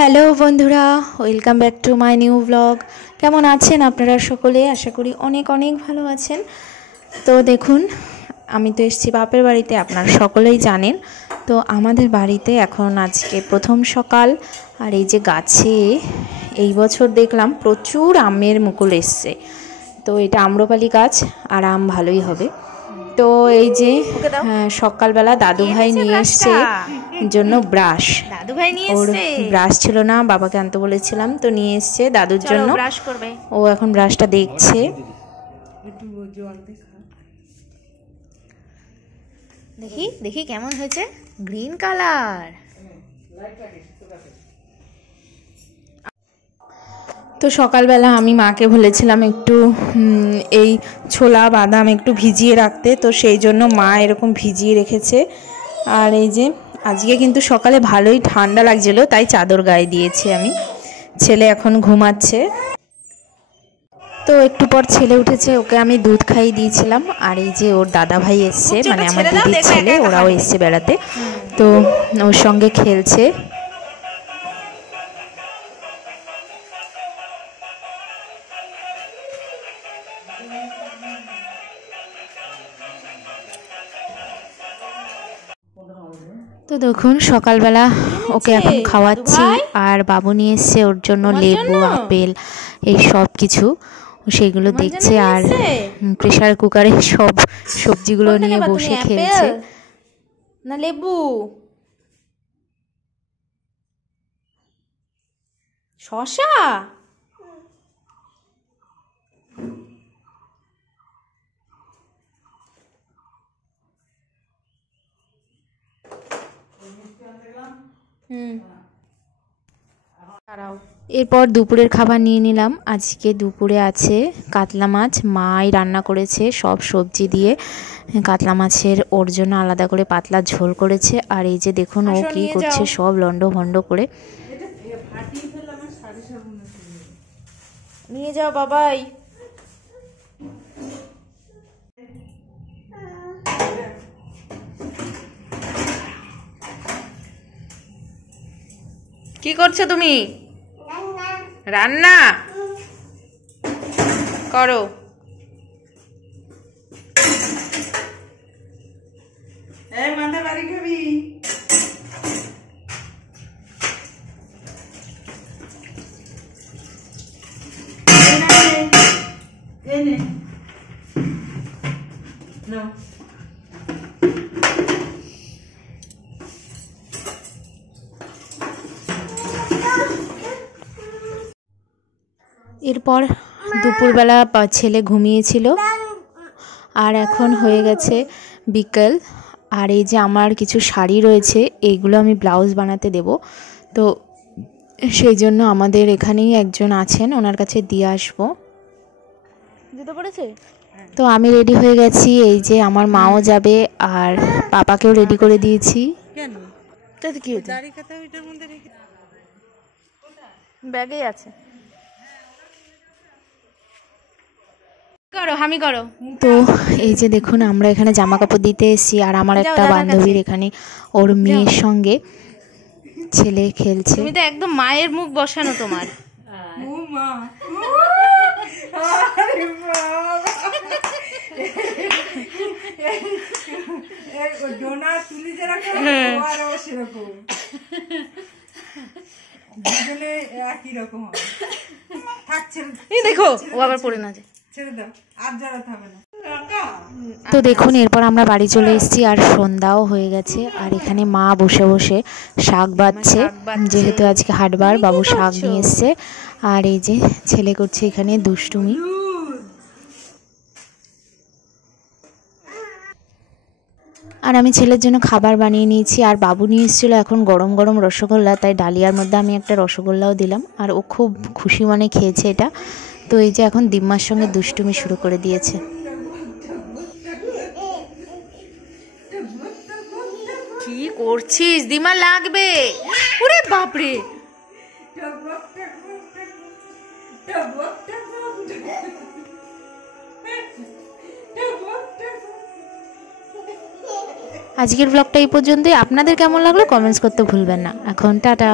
Hello বন্ধুরা, welcome back to my new blog. কেমন আছেন আপনারা সকলে? আশা করি অনেক অনেক ভালো আছেন। তো দেখুন, আমি তো এসেছি বাপের বাড়িতে, আপনারা সকলেই জানেন। তো আমাদের বাড়িতে এখন আজকে প্রথম সকাল। আর এই যে গাছে এই বছর দেখলাম প্রচুর আমের মুকুল এসছে। তো এটা আম্রপালি গাছ, আর আম ভালোই হবে। তো এই যে সকালবেলা দাদু ভাই নিয়ে এসছে জন্য ব্রাশ। দাদু ভাই নিয়ে এসছে, ব্রাশ ছিল না, বাবাকে আনতে বলেছিলাম, তো নিয়ে এসছে দাদুর জন্য। ব্রাশ করবে ও, এখন ব্রাশটা দেখছে। দেখি দেখি কেমন হয়েছে, গ্রিন কালার। তো সকালবেলা আমি মাকে বলেছিলাম একটু এই ছোলা বাদাম একটু ভিজিয়ে রাখতে, তো সেই জন্য মা এরকম ভিজিয়ে রেখেছে। আর এই যে আজকে কিন্তু সকালে ভালোই ঠান্ডা লাগছিল, তাই চাদর গায়ে দিয়েছি আমি। ছেলে এখন ঘুমাচ্ছে। তো একটু পর ছেলে উঠেছে, ওকে আমি দুধ খাইয়ে দিয়েছিলাম। আর এই যে ওর দাদা ভাই এসছে, মানে আমার দিদির ছেলে, ওরাও এসছে বেড়াতে, তো ওর সঙ্গে খেলছে। তো দেখুন সকালবেলা ওকে এখন খাওয়াচ্ছি, আর বাবু নিয়ে এসছে ওর জন্য লেবু, আপেল, এই সব কিছু সেগুলো দেখছে। আর প্রেসার কুকারে সব সবজিগুলো নিয়ে বসে খেলছে। না লেবু, শসা, এরপর দুপুরের খাবার নিয়ে নিলাম। আজকে দুপুরে আছে কাতলা মাছ, মাই রান্না করেছে সব সবজি দিয়ে। কাতলা মাছের ওর জন্য আলাদা করে পাতলা ঝোল করেছে। আর এই যে দেখুন ও কি করছে, সব লন্ড ভন্ড করে নিয়ে যাও বাবাই। কি করছো তুমি? রান্না করো। মাথা বাড়ি খাবি? এরপর দুপুরবেলা ছেলে ঘুমিয়েছিল, আর এখন হয়ে গেছে বিকেল। আর এই যে আমার কিছু শাড়ি রয়েছে, এইগুলো আমি ব্লাউজ বানাতে দেব, তো সেই জন্য আমাদের এখানেই একজন আছেন, ওনার কাছে দিয়ে আসবো। জুতো পড়েছে? তো আমি রেডি হয়ে গেছি, এই যে আমার মাও যাবে, আর পাপাকেও রেডি করে দিয়েছি। ব্যাগেই আছে, করো হামি করো। তো এই যে দেখুন আমরা এখানে জামা কাপড় দিতে এসেছি, আর আমার একটা বান্ধবীর এখানে ওর মেয়ের সঙ্গে ছেলে খেলছে। তুমি তো একদম মায়ের মুখ বসানো তোমার। দেখো ও আবার পড়ে না যায়। তো দেখুন এরপর আমরা বাড়ি চলে এসেছি, আর সন্ধ্যাও হয়ে গেছে। আর এখানে মা বসে বসে শাক বাচ্ছে, যেহেতু আজকে হাটবার, বাবু শাক নিয়ে এসছে। আর এই যে ছেলে করছে এখানে দুষ্টুমি। আর আমি ছেলের জন্য খাবার বানিয়ে নিয়েছি, আর বাবু নিয়ে এসেছিলো এখন গরম গরম রসগোল্লা, তাই ডালিয়ার মধ্যে আমি একটা রসগোল্লাও দিলাম, আর ও খুব খুশি মনে খেয়েছে এটা। তো এই যে এখন দিম্মার সঙ্গে দুষ্টুমি শুরু করে দিয়েছে। কি করছিস দিমা, লাগবে? ওরে বাপরে, আজকের ব্লগটা এই পর্যন্তই। আপনাদের কেমন লাগলো কমেন্টস করতে ভুলবেন না। এখন টাটা।